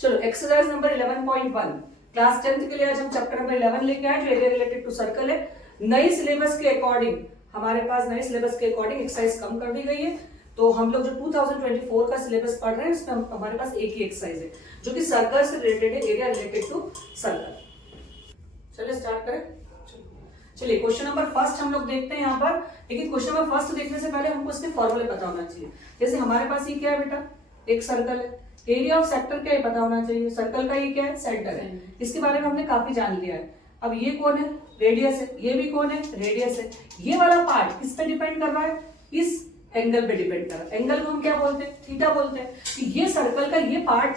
चलो exercise number 11.1 class 10th के लिए आज हम चैप्टर नंबर 11 लेके आए जो एरिया रिलेटेड टू सर्कल है। नई सिलेबस के अकॉर्डिंग हमारे पास नई सिलेबस के अकॉर्डिंग एक्सरसाइज कम कर दी गई है। तो हम लोग जो 2024 का सिलेबस पढ़ रहे हैं इसमें हमारे पास एक ही एक्सरसाइज है जो कि सर्कल से रिलेटेड है, एरिया रिलेटेड टू सर्कल। चलिए स्टार्ट करें। चलिए क्वेश्चन नंबर फर्स्ट हम लोग देखते हैं यहाँ पर। लेकिन क्वेश्चन नंबर फर्स्ट देखने से पहले हमको इसके फॉर्मूले पता होना चाहिए। जैसे हमारे पास ये क्या है बेटा, एक सर्कल है, एरिया ऑफ सेक्टर क्या है पता होना चाहिए। सर्कल का ये क्या है, सेंटर है। इसके बारे में हमने काफी जान लिया है। अब ये कौन है, रेडियस है। ये भी कौन है, रेडियस है। ये वाला पार्ट किस पे डिपेंड कर रहा है, इस एंगल पे डिपेंड कर रहा है। एंगल को हम क्या बोलते हैं, थीटा बोलते हैं। तो ये सर्कल का ये पार्ट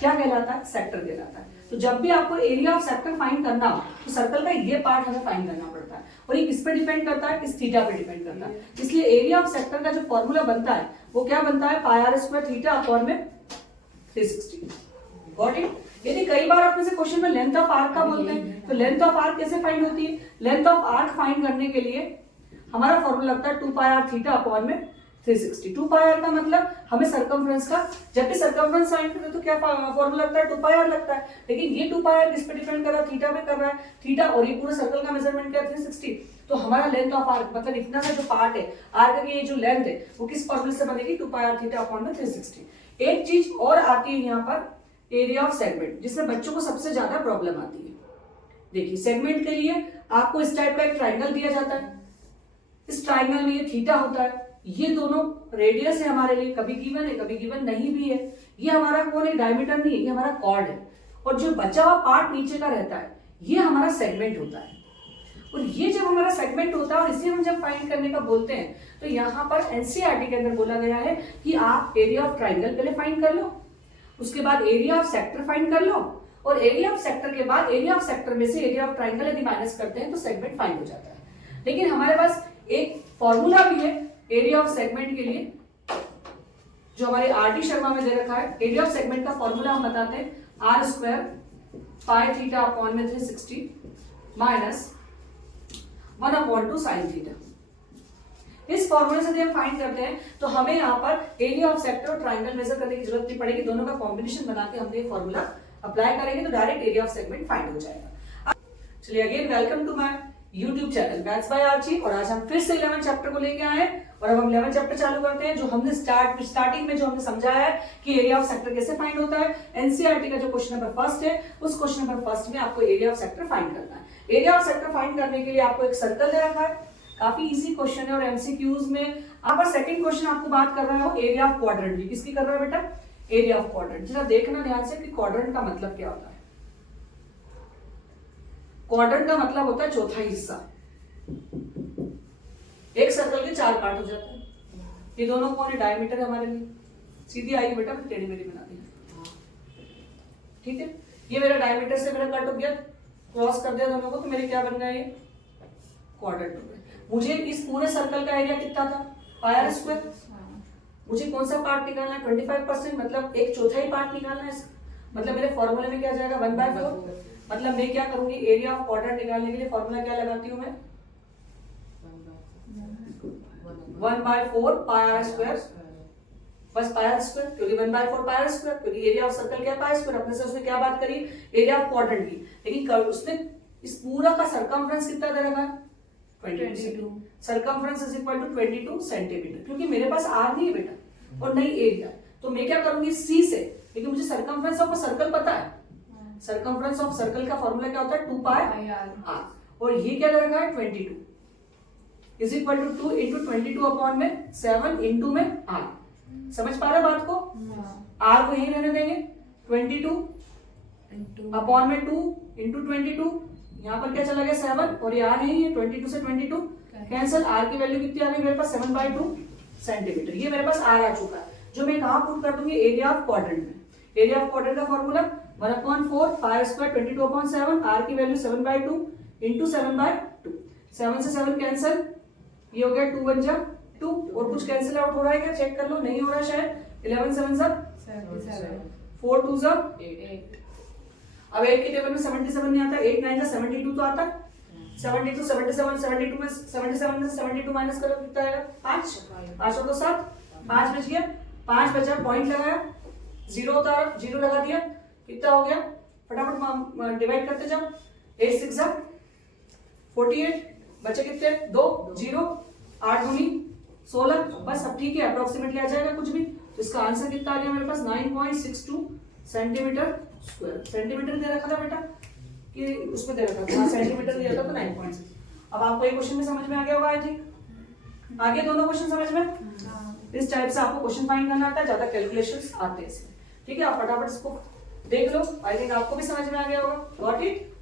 क्या कहलाता है, सेक्टर कहलाता है। तो जब भी आपको एरिया ऑफ सेक्टर फाइंड करना हो तो सर्कल का ये पार्ट हमें फाइंड करना पड़ता है। और ये किस पे डिपेंड करता है, इस थीटा पे डिपेंड करता है। इसलिए एरिया ऑफ सेक्टर का जो फॉर्मूला बनता है वो क्या बनता है, पाई आर स्क्वायर थीटा अपॉन में 360। Got it. यदि कई बार अपने से क्वेश्चन में लेंथ ऑफ आर्क का बोलते हैं तो लेंथ ऑफ आर्क कैसे फाइंड होती है। लेंथ ऑफ आर्क फाइंड करने के लिए हमारा फॉर्मूला लगता है 2 पाई आर थीटा अपॉन में 360। 2 पाई आर का मतलब हमें सर्कमफ्रेंस का, जब भी सर्कमफ्रेंस फाइंड करते हैं तो क्या फॉर्मूला लगता है, 2 पाई आर लगता है। लेकिन ये 2 पाई आर किस पे डिपेंड कर रहा है, थीटा पे कर रहा है। थीटा और ये पूरे सर्कल का मेजरमेंट क्या है, 360। तो हमारा लेंथ ऑफ आर्क मतलब इतना सा जो पार्ट है आर्क की, ये जो लेंथ है वो किस फॉर्मूले से बनेगी, 2 पाई आर थीटा अपॉन में 360। एक चीज और आती है यहाँ पर, एरिया ऑफ सेगमेंट, जिसमें बच्चों को सबसे ज्यादा प्रॉब्लम आती है। देखिए सेगमेंट के लिए आपको इस टाइप का एक ट्राइंगल दिया जाता है। इस ट्राइंगल में ये थीटा होता है, ये दोनों रेडियस है हमारे लिए, कभी गिवन है कभी गिवन नहीं भी है। ये हमारा कौन है, डायमीटर नहीं है, ये हमारा कॉर्ड है। और जो बचा हुआ पार्ट नीचे का रहता है ये हमारा सेगमेंट होता है। और ये जब हमारा सेगमेंट होता है और इसे हम जब फाइंड करने का बोलते हैं तो यहाँ पर एनसीईआरटी के अंदर बोला गया है कि आप एरिया ऑफ ट्राइंगल पहले फाइंड कर लो, उसके बाद एरिया ऑफ सेक्टर फाइंड कर लो, और एरिया ऑफ सेक्टर के बाद एरिया ऑफ सेक्टर में से एरिया ऑफ ट्राइंगल यदि माइनस करते हैं तो सेगमेंट फाइंड हो जाता है। लेकिन हमारे पास एक फॉर्मूला भी है एरिया ऑफ सेगमेंट के लिए जो हमारे आर डी शर्मा में दे रखा है। एरिया ऑफ सेगमेंट का फॉर्मूला हम बताते हैं, r square pi theta upon में 360 माइनस 1 अपॉन 2 साइन थीटा। इस फॉर्मूले से हम फाइंड करते हैं तो हमें यहाँ पर एरिया ऑफ सेक्टर और ट्राइंगल मेजर करने की जरूरत नहीं पड़ेगी। दोनों का कॉम्बिनेशन बना के हमने ये फॉर्मूला अप्लाई करेंगे तो direct area of segment find हो जाएगा। चलिए again welcome to my YouTube channel maths by Archi. और आज हम फिर से 11 चैप्टर को लेके आए और अब हम 11 चैप्टर चालू करते हैं। जो हमने स्टार्टिंग में जो हमने समझाया है कि एरिया ऑफ सेक्टर कैसे फाइंड होता है, एनसीईआरटी का जो क्वेश्चन नंबर फर्स्ट है उस क्वेश्चन नंबर फर्स्ट में आपको एरिया ऑफ सेक्टर फाइंड करना है। एरिया ऑफ सेक्टर फाइंड करने के लिए आपको एक सर्कल दे रखा है, काफी इजी क्वेश्चन है। और एमसीक्यूज में आप सेकंड क्वेश्चन आपको बात कर रहे हो एरिया ऑफ क्वाड्रेंट की। किसकी कर रहा है बेटा, एरिया ऑफ क्वाड्रेंट। जरा देखना ध्यान से कि क्वाड्रेंट का मतलब क्या होता है। क्वाड्रेंट का मतलब होता है चौथा हिस्सा। एक सर्कल के 4 पार्ट हो जाते हैं। ये दोनों कौन है, डायमीटर है हमारे लिए। सीधी आएगी बेटा, मैं टेढ़ी मेढ़ी बना दी, ठीक है। ये मेरा डायमीटर से मेरा कट हो गया, क्रॉस कर दिया दोनों को, तो मेरे क्या बन गया, ये क्वाड्रेंट हो गया। मुझे इस पूरे सर्कल का एरिया कितना था, पाई आर स्क्वायर। मुझे कौन सा पार्ट निकालना है, 25%, मतलब एक चौथाई पार्ट निकालना है। मतलब मेरे फॉर्मूले में क्या जाएगा, 1/4। मतलब मैं क्या करूंगी, एरिया ऑफ क्वाड्रेंट निकालने के लिए फॉर्मूला क्या लगाती हूँ मैं, 1/4 पाई आर स्क्वायर, बस पाई आर स्क्वायर, क्योंकि 1/4 पाई आर स्क्वायर, क्योंकि एरिया ऑफ सर्कल क्या है, पाई स्क्वायर। अपने से उसने क्या बात करी, एरिया ऑफ क्वाड्रेंट की। लेकिन उसने इस पूरा का सरकमफ्रेंस कितना दे रखा है, 22। Circumference is equal to 22 centimetre. क्योंकि मेरे पास आर नहीं है बेटा और नहीं एरिया, तो मैं क्या करूंगी सी से, लेकिन मुझे सरकमफ्रेंस ऑफ सर्कल पता है। सरकमफ्रेंस ऑफ सर्कल का फॉर्मूला क्या होता है, 2 पाई आर। और ये क्या दे रखा है, 22 is equal to 2 into 22 upon में 7 इंटू में आर। समझ पा रहे बात को, आर को यही रहने देंगे, 22 अपॉन में 2 इंटू 22। यहाँ पर क्या चला गया 7 और ये आर नहीं है, 22 से 22 कैंसिल। आर की वैल्यू कितनी आ गई मेरे पास, 7/2 सेंटीमीटर। ये मेरे पास आर आ चुका है, जो मैं कहाँ पुट कर दूंगी, एरिया ऑफ क्वाड्रेंट में। एरिया ऑफ क्वाड्रेंट का formula 1/4 pi r square 22/7। R की वैल्यू 7/2 इंटू 7/2। 7 से 7 कैंसिल, ये हो गया 2 1 2। और कुछ कैंसिल आउट हो रहा है क्या, चेक कर लो, नहीं हो रहा शायद। 11 7 4 2 8। अब 8 के टेबल में 77 नहीं आता, 8 9 72 तो आता है। 72 77 72 में 77 में 72 माइनस करो कितना आएगा, 5 5 और 2 7, 5 बच गया। 5 बचा, पॉइंट लगाया, 0 उतारा, 0 लगा दिया, कितना हो गया, फटाफट डिवाइड करते जाओ। 8 6 48, बचे कितने 2 0, 8 दूनी 16, बस अब ठीक है, अप्रोक्सीमेटली आ जाएगा कुछ भी। तो इसका आंसर कितना आ गया मेरे पास 9.62 सेंटीमीटर स्क्वायर। सेंटीमीटर दे रखा था बेटा कि उसमें दे रखा था, सेंटीमीटर दिया था तो 9.6। अब आपको ये क्वेश्चन में समझ में आ गया होगा आई थिंक। आगे दोनों क्वेश्चन समझ में, इस टाइप से आपको क्वेश्चन फाइंड करना आता है, ज्यादा कैलकुलेशंस आते हैं इसमें, ठीक है। आप फटाफट इसको देख लो, आई थिंक आपको भी समझ में आ गया होगा। Got it.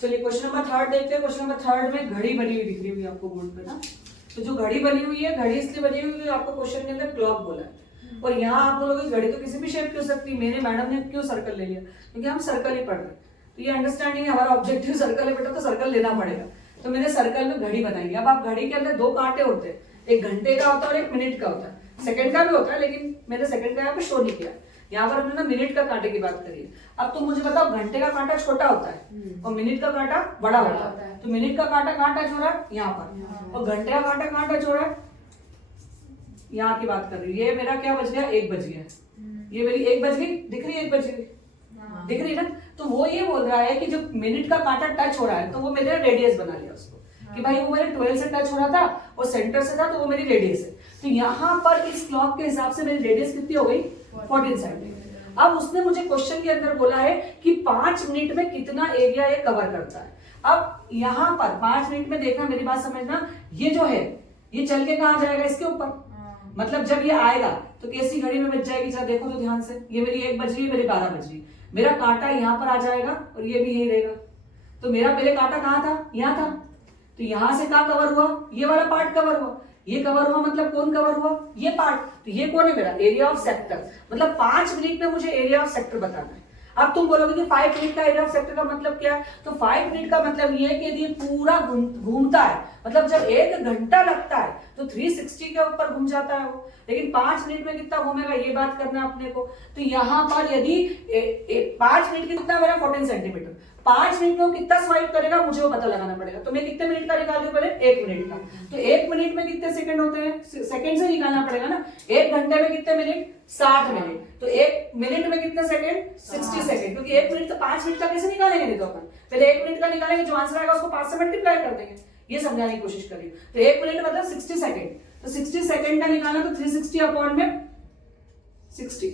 चलिए क्वेश्चन नंबर 3 देखते हैं। क्वेश्चन नंबर 3 में घड़ी बनी हुई दिख रही हुई आपको बोर्ड पे ना। तो जो घड़ी बनी हुई है, घड़ी इसलिए बनी हुई है, आपको क्वेश्चन के अंदर क्लॉक बोला है। और यहाँ आप बोलोगे घड़ी तो किसी भी शेप की हो सकती है, मेरे मैडम ने क्यों सर्कल ले लिया, क्योंकि हम सर्कल ही पढ़ रहे हैं। तो ये अंडरस्टैंडिंग है, हमारा ऑब्जेक्टिव सर्कल है बेटा, तो सर्कल लेना पड़ेगा। तो मैंने सर्कल में घड़ी बनाई। अब आप घड़ी के अंदर 2 कांटे होते हैं, एक घंटे का होता है और एक मिनट का होता है, सेकंड का भी होता है, लेकिन मैंने सेकंड का यहाँ पे शो नहीं किया। यहाँ पर हमने ना मिनट का कांटे की बात करी है। अब तुम मुझे बताओ, घंटे का कांटा छोटा होता है और मिनट का कांटा बड़ा होता है। तो मिनट का कांटा कहाँ टच हो रहा है, यहाँ पर, और घंटे का कांटा कहाँ टच हो रहा है, यहाँ की बात कर रही हूँ। ये मेरा क्या बच गया, 1 बज गया, ये मेरी 1 बज गई, दिख रही है 1 बज गई, दिख रही है ना। तो वो ये बोल रहा है कि जब मिनट का कांटा टच हो रहा है तो वो मेरे रेडियस बना लिया उसको, कि भाई वो मेरे 12 से टच हो रहा था और सेंटर से था, तो वो मेरी रेडियस है। तो यहाँ पर इस क्लॉक के हिसाब से मेरी रेडियस कितनी हो गई, 14 सेंटीमीटर। अब उसने मुझे क्वेश्चन के अंदर बोला है कि 5 मिनट में कितना एरिया ये कवर करता है। अब यहाँ पर 5 मिनट में देखना, मेरी बात समझना, ये जो है ये चल के कहाँ जाएगा, इसके ऊपर। मतलब जब ये आएगा तो कैसी घड़ी में बज जाएगी, जरा देखो तो ध्यान से। ये मेरी 1 बज रही है, मेरी 12 बज रही है, मेरा कांटा यहाँ पर आ जाएगा और ये भी यही रहेगा। तो मेरा पहले कांटा कहाँ था, यहाँ था, तो यहां से क्या कवर हुआ, ये वाला पार्ट कवर हुआ, ये कवर हुआ, मतलब कौन कवर हुआ, ये पार्ट। तो ये कौन है मेरा, एरिया ऑफ सेक्टर। मतलब 5 मिनट में मुझे एरिया ऑफ सेक्टर बताना है। अब तुम बोलोगे कि 5 मिनट का एरिया ऑफ सेक्टर का मतलब क्या है, तो 5 मिनट का मतलब ये है कि यदि पूरा घूमता है, मतलब जब 1 घंटा लगता है तो 360 के ऊपर घूम जाता है वो, लेकिन 5 मिनट में कितना घूमेगा ये बात करना है अपने को। तो यहाँ पर यदि 5 मिनट कितना मेरा 14 सेंटीमीटर, 5 मिनट में वो कितना स्वाइप करेगा मुझे वो पता लगाना पड़ेगा। तो मैं कितने मिनट का निकाल रही हूँ पहले, 1 मिनट का। तो 1 मिनट में कितने सेकंड होते हैं, सेकंड से निकालना पड़ेगा ना। 1 घंटे में कितने मिनट, 60 मिनट। तो 1 मिनट में कितने सेकंड, 60 सेकंड। क्योंकि 1 मिनट तो 5 मिनट का कैसे निकालेंगे, नहीं तो अपन पहले 1 मिनट का निकालेंगे, जो आंसर आएगा उसको 5 से मल्टीप्लाई कर देंगे। ये समझाने की कोशिश करिए। तो 1 मिनट मतलब 60 सेकंड, तो 60 सेकंड का निकाला तो 360 अपॉन में 60,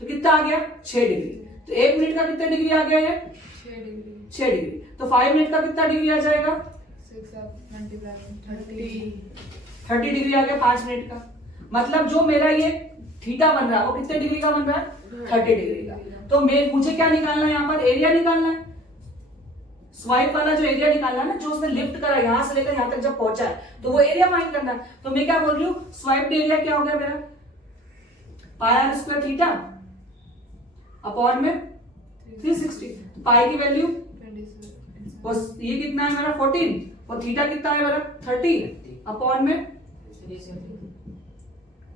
तो कितना आ गया 6 डिग्री। तो 1 मिनट का कितने डिग्री आ गया, ये 6 डिग्री। तो 5 मिनट का कितना डिग्री आ जाएगा, 30 डिग्री आ गया 5 मिनट का। मतलब जो मेरा ये थीटा बन रहा है वो कितने डिग्री का बन रहा है, 30 डिग्री का। तो मुझे क्या निकालना है, यहाँ पर एरिया निकालना है। स्वाइप वाला जो एरिया निकालना है ना, जो उसने लिफ्ट करा यहां से लेकर यहां तक जब पहुंचा है, तो वो एरिया फाइंड करना है। तो मैं क्या बोल रही हूँ, स्वाइप एरिया क्या हो गया मेरा, पाई आर स्क्वायर थीटा अपॉन में 360। पाई की वैल्यू ये कितना है मेरा 14, और थीटा कितना है मेरा 30 अपॉन में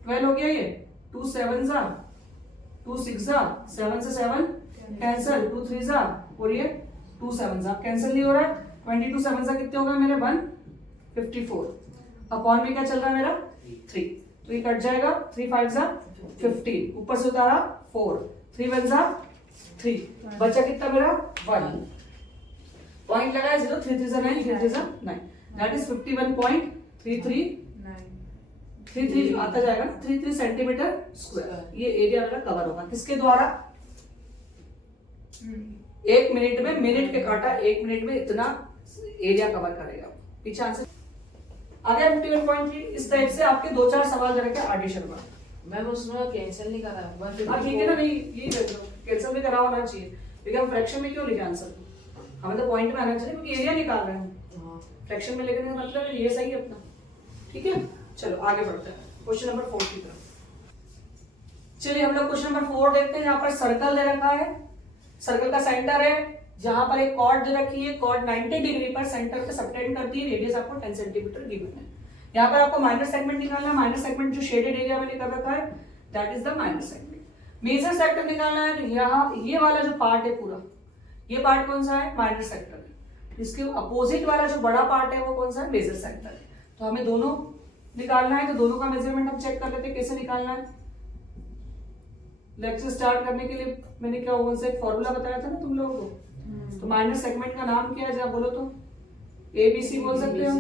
12 हो गया। ये 2 7 जा 2 6 जा 7 से 7 कैंसिल, 2 3 जा और ये 2 7 जा कैंसिल नहीं हो रहा है। 22 7 जा कितने होगा मेरे 154 अपॉन में क्या चल रहा है मेरा 3, तो ये कट जाएगा। 3 5 जा 15, ऊपर से उतारा 4, 3 1 जा 3, बचा कितना मेरा 1, पॉइंट लगाया 0, 3 3 जा 9, 3 3 जा 9, दैट इज 51.33 आता जाएगा 33 सेंटीमीटर स्क्वायर। ये एरिया मेरा कवर होगा किसके द्वारा, 1 मिनट में, मिनट के काटा 1 मिनट में इतना एरिया कवर करेगा। पीछे आंसर आ गया 51.3। इस टाइप से आपके 2-4 सवाल जरा के आगे शर्मा मैम उसमें कैंसिल नहीं करा। हाँ ठीक है ना, नहीं ये कैंसिल भी करा होना चाहिए, लेकिन हम फ्रैक्शन में क्यों लिखे आंसर, हमें तो पॉइंट में आना चाहिए क्योंकि एरिया निकाल रहे हैं। फ्रैक्शन में लिखने का मतलब ये सही है अपना, ठीक है। चलो आगे बढ़ते हैं क्वेश्चन नंबर 4 की तरफ। चलिए हम लोग क्वेश्चन नंबर 4 देखते हैं। यहाँ पर सर्कल दे रखा है, सर्कल का सेंटर है, जहां पर एक कॉर्ड दे रखी है, कॉर्ड 90 डिग्री पर सेंटर पे सबटेंड करती है, रेडियस आपको 10 सेंटीमीटर गिवन है। यहाँ पर आपको माइनर सेगमेंट निकालना है। माइनर सेगमेंट जो शेडेड एरिया में निकल रखा है that is the minor segment. Major sector निकालना है, तो यहाँ ये वाला जो पार्ट है पूरा, ये पार्ट कौन सा है, माइनर सेक्टर है। इसके अपोजिट वाला जो बड़ा पार्ट है वो कौन सा है, मेजर सेक्टर है। तो हमें दोनों निकालना है, तो दोनों का मेजरमेंट हम चेक कर लेते हैं कैसे निकालना है। लेक्चर स्टार्ट करने के लिए मैंने क्या कौन सा एक फॉर्मूला बताया था ना तुम लोगों को। तो माइनस सेगमेंट का नाम क्या है जरा बोलो तो। एबीसी बोल सकते हो।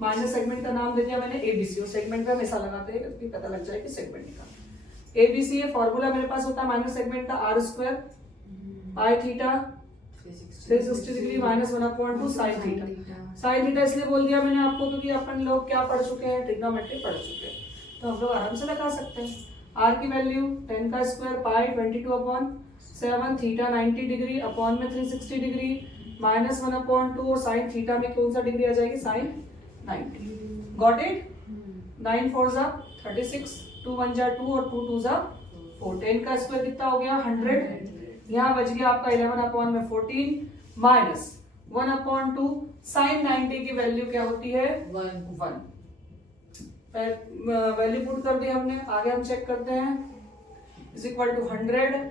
माइनस सेगमेंट का नाम दे दिया मैंने एबीसी, और सेगमेंट का हमेशा लगाते हैं कि पता लग जाए कि सेगमेंट निकाल। एबीसी ये फॉर्मूला मेरे पास होता है माइनस सेगमेंट का r square pi theta 360 degree minus 1/2 sine theta. Sine theta इसलिए बोल दिया मैंने आपको क्योंकि अपन लोग क्या पढ़ चुके हैं, ट्रिग्नोमेट्री पढ़ चुके हैं, तो हम लोग आराम से लगा सकते हैं। आर की वैल्यू 10 का square pi 22/7 theta 90 degree upon में 360 डिग्री माइनस 1/2 और साइन थीटा में कौन सा डिग्री आ जाएगी, साइन 90। Got it. 9 4 जा 36, 2 1 जा 2 और 2 2 जा 4। 10 का स्क्वायर कितना हो गया 100। यहाँ बच गया आपका 11/14 माइनस 1/2 साइन 90 की वैल्यू क्या होती है 1। वैल्यू पुट कर दी हमने, आगे हम चेक करते हैं। Is equal to 100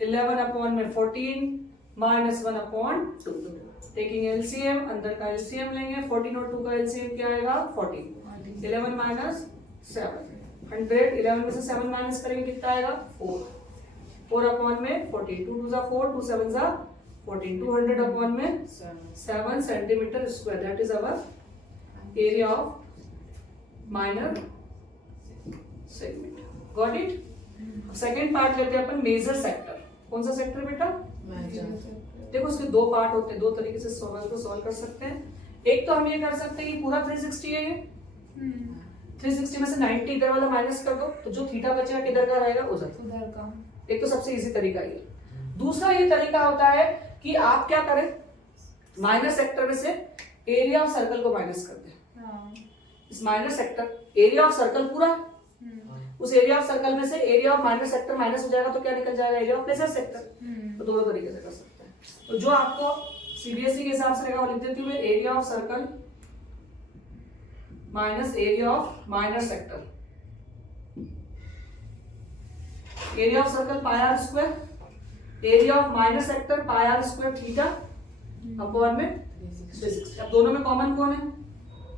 11/14 minus 1/2 taking LCM, अंदर का एलसीएम लेंगे। 14 और 2 का एलसीएम क्या आएगा 14। 11 माइनस 7 100 11 में से 7 माइनस करेंगे कितना आएगा 4। 4/14 2 2 जा 4 2 7 जा 14 200/7 centimetre square. That is our area of minor segment. Got it. Second part लेते हैं अपन मेजर सेक्टर। कौन सा सेक्टर बेटा, देखो उसके दो पार्ट होते हैं, दो तरीके से सवाल को सॉल्व कर सकते हैं। एक तो हम ये कर सकते हैं कि पूरा 360 है, ये 360 में से 90 इधर वाला माइनस कर दो, तो जो थीटा बचेगा किधर का रहेगा उधर का। एक तो सबसे इजी तरीका ये। दूसरा ये तरीका होता है कि आप क्या करें, माइनर सेक्टर में से एरिया ऑफ सर्कल को माइनस कर दें। इस minor sector area of circle पूरा, उस एरिया ऑफ सर्कल में से area of minor sector minus हो जाएगा तो क्या निकल जाएगा, एरिया ऑफ मेजर सेक्टर। तो दोनों तरीके से कर सकते हैं। तो जो आपको सीबीएसई के हिसाब से रहेगा वो लिख देती हूँ मैं, area of circle minus area of minor sector. Area of circle pi r square, area of minor sector pi r square theta upon में 360। अब दोनों में कॉमन कौन है,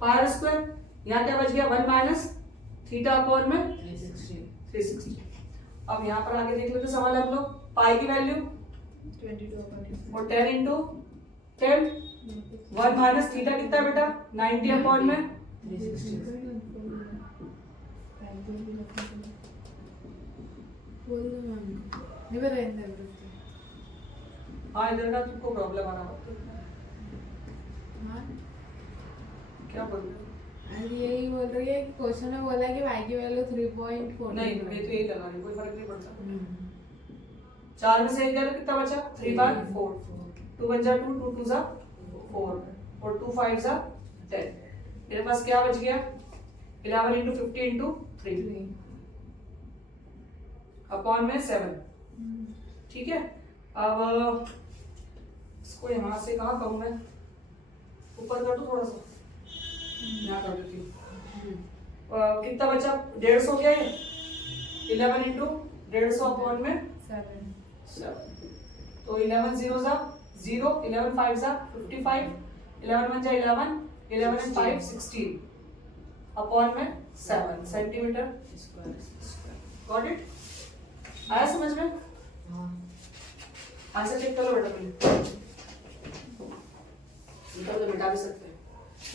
पाई आर स्क्वायर। यहाँ क्या बच गया 1 माइनस थीटा अपॉन में 360। अब यहाँ पर आगे देख लेते सवाल हम लोग। पाई की वैल्यू 22 और 10 इंटू 10 1 माइनस थीटा कितना है बेटा 90 अपॉन में 360। हाँ इधर का तुमको प्रॉब्लम आ रहा है, क्या बोल रहे हो? यही बोल रही है कि क्वेश्चन में बोला है कि y की वैल्यू 3.4। नहीं मैं तो यही लगा रही, कोई फर्क नहीं पड़ता। 4 में से एक गया कितना बचा 3/4। 2 1 जा 2 2 2 जा 4 और 2 5 जा 10। मेरे पास क्या बच गया 11 इंटू 50 इंटू 3 अपॉन में 7। ठीक है, अब इसको यहाँ से कहाँ करूँ मैं, ऊपर कर दूँ थोड़ा सा, यहाँ कर देती हूँ। कितना बचा 150 हो गया ये 11 इंटू 150 अपॉन में 7। तो 11 0 जा 0, 11 5 जा 55, 11 1 जा 11, 11 and 5 16 अपॉन में 7 सेंटीमीटर स्क्वायर। Got it. आया समझ में? आंसर चेक करो बेटा पहले, तो मिटा भी सकते हैं।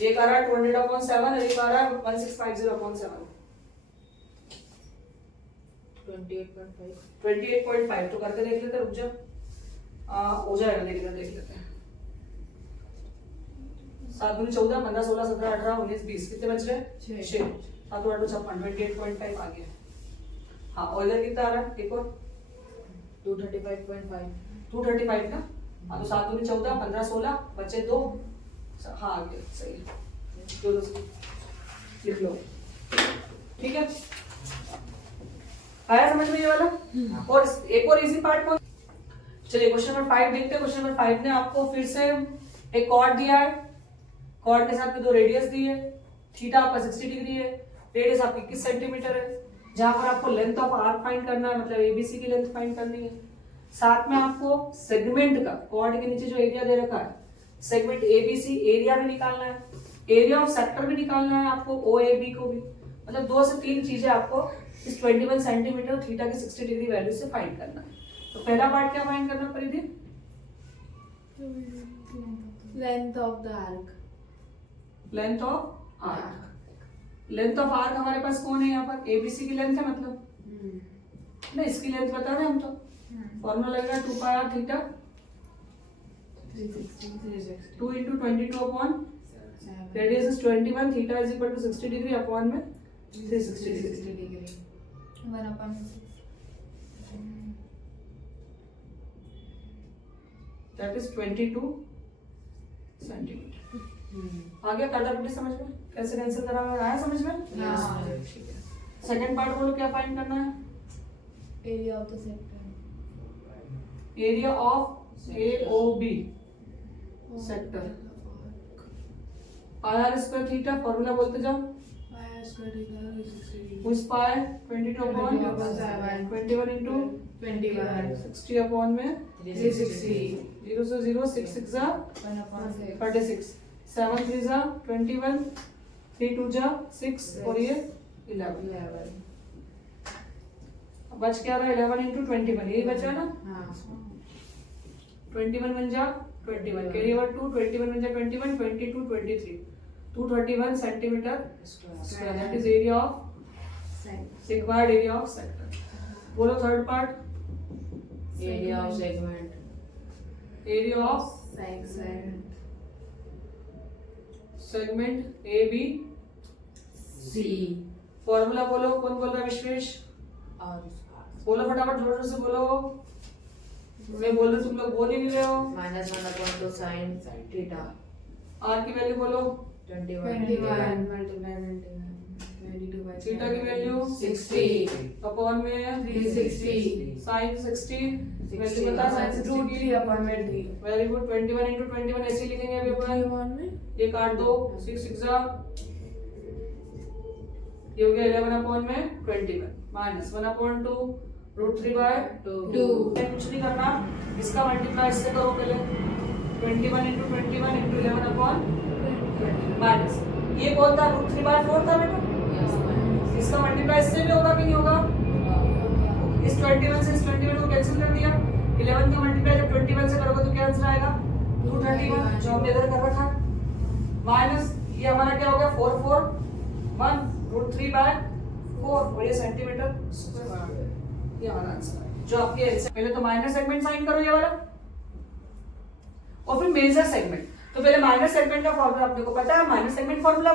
एक आ रहा है 200/7 और एक आ रहा है 1650/7। 28.5 तो करके देख लेते, रुक जा हो जाएगा, देख लेते हैं। 7 दूनी 14 15 16 17 18 19 20 कितने बच रहे 6 7 8 56 28.5 आ गया। हाँ और इधर कितना आ रहा है एक और 235 ना। हाँ तो 7 दूनी 14 15 16 बचे 2। हाँ आ गया सही है, दो लिख लो। ठीक है, आया समझ में ये वाला। और एक और इजी पार्ट कौन, चलिए क्वेश्चन नंबर 5 देखते हैं। क्वेश्चन नंबर 5 ने आपको फिर से एक कॉर्ड दिया है, कॉर्ड के साथ में 2 रेडियस दी है। थीटा आपका 60 डिग्री है, रेडियस आपकी 21 सेंटीमीटर है। जहां पर आपको लेंथ ऑफ आर्क फाइंड करना है, मतलब एबीसी की लेंथ फाइंड करनी है। साथ में आपको सेगमेंट का, कॉर्ड के नीचे जो एरिया दे रखा है सेगमेंट एबीसी, एरिया भी निकालना है। एरिया ऑफ सेक्टर भी निकालना है आपको, ओ ए बी को भी। मतलब 2 से 3 चीजें आपको इस 21 सेंटीमीटर थीटा की 60 डिग्री वैल्यू से फाइंड करना है। तो पहला पार्ट क्या फाइंड करना परिधि? Length of the arc. Length of arc. Length of arc हमारे पास कौन है यहाँ पर? एबीसी की लेंथ है मतलब ना, इसकी लेंथ बता रहे हम तो। फॉर्मूला लगेगा 2 pi r theta 2 into 22 upon radius is 21, theta is equal to 60 degree upon में 360 डिग्री। 1/6 that is 22 centimetre. आ गया काटाकुटी समझ में? कैसे कैंसिल करा हुआ आया समझ में? सेकंड पार्ट बोलो क्या फाइंड करना है? Area of the sector. Area of AOB sector. R square theta formula बोलते जाओ। उस पाए 22 अपॉन 21 into 60 अपॉन में 360 0 से 0 6 6 जा 36 7 3 जा 21 3 2 जा 6 और ये 11 बच क्या रहा? 11 into 21 यही बचा ना। 21 बन जा 21 कैरी ओवर 2 21 बन जा 21 22 23 231 centimetre square that is area of required area of sector. बोलो third part. Area of segment. Area of segment AB C formula बोलो। कौन बोल रहा है? विश्वेश और बोलो फटाफट जोर जोर से बोलो। मैं बोल रहा तुम लोग बोल ही नहीं रहे हो। -1/2 sin थीटा आर की वैल्यू बोलो। 21 थीटा की वैल्यू 60 अपॉन में 360 साइन 60 वैल्यू बता साइन 60 वेरी गुड 21 into 21 ऐसे ही लिखेंगे अभी अपन। ये काट दो 6 6 जा ये हो गया 11 अपॉन में 21 माइनस 1 अपॉन 2 √3/2 कुछ नहीं करना, इसका मल्टीप्लाई इससे करो पहले 21 into 21 into 11 अपॉन माइनस ये कौन था? √3/4 था बेटा। इसका मल्टीप्लाई इससे भी होगा कि नहीं होगा? इस 21 से इस 21 को कैंसिल कर दिया। 11 का मल्टीप्लाई जब 21 से करोगे तो क्या आंसर आएगा? 231 जो हमने इधर कर रखा माइनस ये हमारा क्या हो गया 441 √3/4 और ये सेंटीमीटर स्क्वायर। ये हमारा आंसर है जो आपके पहले तो माइनर सेगमेंट फाइंड करो ये वाला और फिर मेजर सेगमेंट। तो पहले माइनर सेगमेंट का फॉर्मूला अपने को पता है, माइनर सेगमेंट फॉर्मूला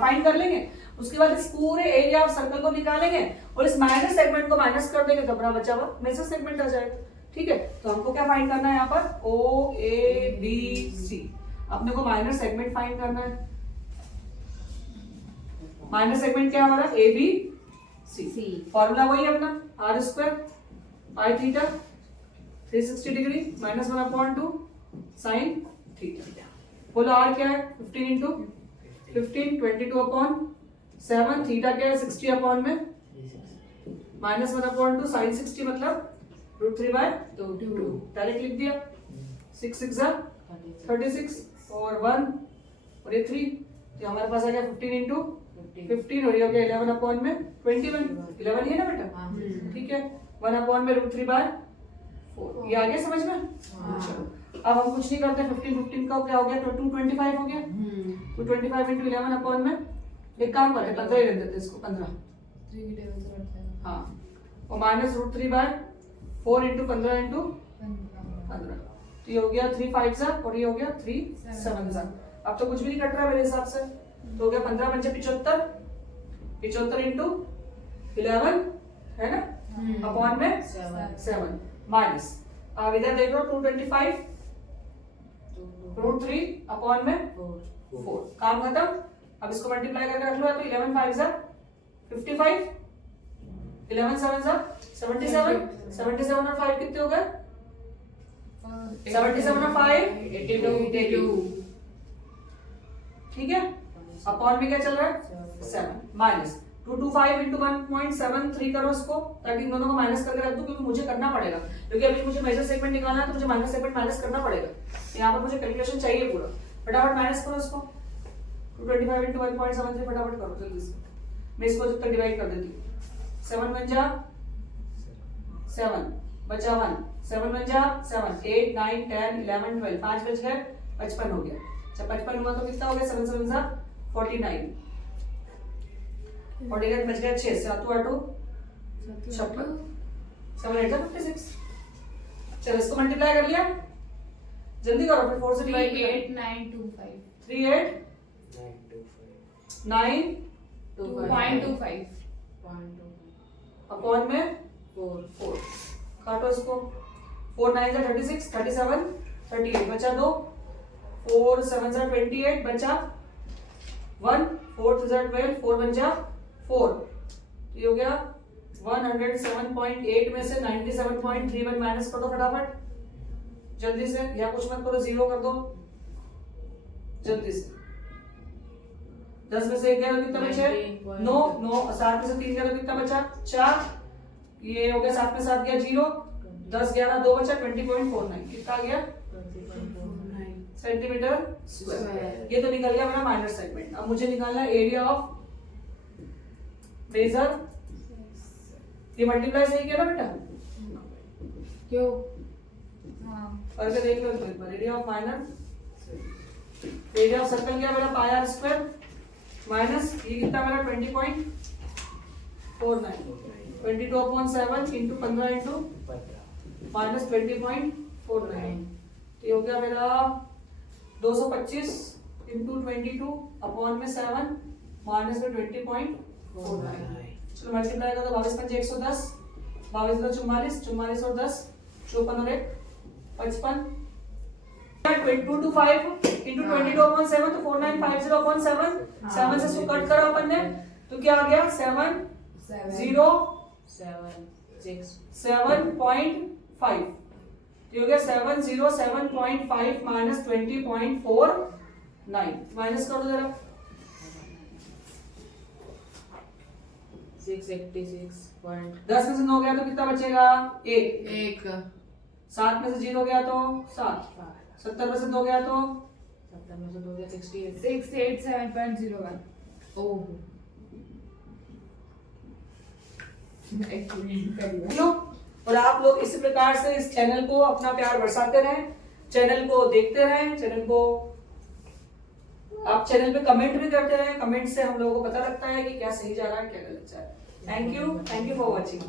फाइंड कर लेंगे। उसके बाद इस पूरे एरिया ऑफ सर्कल को निकालेंगे और इस माइनर सेगमेंट को माइनस कर देंगे तो अपना बचा हुआ मेजर सेगमेंट आ जाएगा। ठीक है, तो हमको क्या फाइंड करना है यहाँ पर? OABC अपने को माइनर सेगमेंट फाइंड करना है। माइनर सेगमेंट क्या हमारा? ABC। फॉर्मूला वही अपना R² पाई थीटा 360 डिग्री -1/2 साइन थीटा। बोलो R क्या है? 15 into 15 22 अपॉन 7 थीटा क्या है? 60 अपॉन में -1/2 साइन 60 मतलब √3/2 डायरेक्ट लिख दिया। 6 6 जा 36 और 1 और ये 3 तो हमारे पास आ गया 15 into 15 और ये हो गया 11 अपॉन में 21 11 ही है ना बेटा। ठीक है 1 अपॉन में √3/4 ये आ गया समझ में। चलो अब हम कुछ नहीं करते 15 का क्या हो गया? तो 225 हो गया। 225 into 11 अपॉन में एक काम करते 15 ही रहने देते इसको 15 हाँ और माइनस √3/4 into 15 into 15 तो ये हो गया 3 5 जा और ये हो गया 3 7 जा। अब तो कुछ भी नहीं कट रहा मेरे हिसाब से तो हो गया 15 पंचे 75 75 into 11 है ना अपॉन में 7 माइनस अब इधर देख लो 225 √3 अपॉन में 4 काम खत्म। अब इसको मल्टीप्लाई करके रख लो तो 11 5 जा 55 11 7 जा 77 77 और 5 कितने हो गए? 77 और 5 82 ठीक है। अपॉन में क्या चल रहा है? 7 माइनस 225 into 1.73 करो इसको ताकि इन दोनों को माइनस करके रख दूं क्योंकि मुझे करना पड़ेगा क्योंकि अभी मुझे मेजर सेगमेंट निकालना है तो मुझे माइनस सेगमेंट माइनस करना पड़ेगा। यहाँ पर मुझे कैलकुलेशन चाहिए पूरा। फटाफट माइनस करो इसको 225 into 1.73 फटाफट करो जल्दी से मैं इसको जब तक डिवाइड कर देती हूँ। 7 वन जा 7 बचा 1, 7 वन जा 7, 8 9 10 11 12, 5 बच गए, 55 हो गया। जब 55 हुआ तो कितना हो गया? 7 7 जा 49, 49 बच गया 6, 7 8 56, 7 8 जा 56। चलो इसको मल्टीप्लाई कर लिया, जल्दी करो फिर 4 से डिवाइड किया। 38925 3 8 9 2.25 अपॉन में 4 काटो इसको, 4 9 जा 36, 37 38 बचा 2, 4 7 जा 28 बचा 1, 4 जा 12, 4 बन जा 4, तो ये हो गया 107.8 में से 97.31 माइनस कर दो फटाफट जल्दी से, या कुछ मत करो, 0 कर दो जल्दी से। 10 में से 1 गया तो कितना बचे? 9 9, 7 में से 3 गया तो कितना बचा? 4, ये हो गया 7 में 7 गया 0, 10 11 2 बचा 20.49, कितना आ गया? Centimetre square. ये तो निकल गया मेरा माइनर सेगमेंट। अब मुझे निकालना है एरिया ऑफ बेजर। ये मल्टीप्लाई सही किया ना बेटा? क्यों? करके देख लो एक बार। Area of minor, area of circle क्या मेरा? पाई आर स्क्वायर माइनस ये कितना मेरा 20.49, 22/7 इंटू 15 इंटू माइनस 20.49, ये हो गया मेरा 225 इंटू 22 अपॉन में 7 माइनस में 20.49। चलो मल्टीप्लाई कर दो, 22 5 110, 22 2 44, 44 और 10 54 और 1 55, 225 इंटू 22/7 तो 4950/7, 7 से इसको कट करा अपन ने तो क्या आ गया? 7 0 7.5, ये हो गया 707.5 माइनस 20.49, माइनस कर दो जरा। 686. 10 में से 9 गया तो कितना बचेगा? 1, 1 7 में से 0 गया तो 7, 70 में से 2 गया तो 70 में से 2 गया 68. 687.01 ओह लो। और आप लोग इसी प्रकार से इस चैनल को अपना प्यार बरसाते रहें, चैनल को देखते रहें, चैनल को आप चैनल पे कमेंट भी करते रहें। कमेंट से हम लोगों को पता लगता है कि क्या सही जा रहा है क्या गलत जा रहा है। Thank you for watching.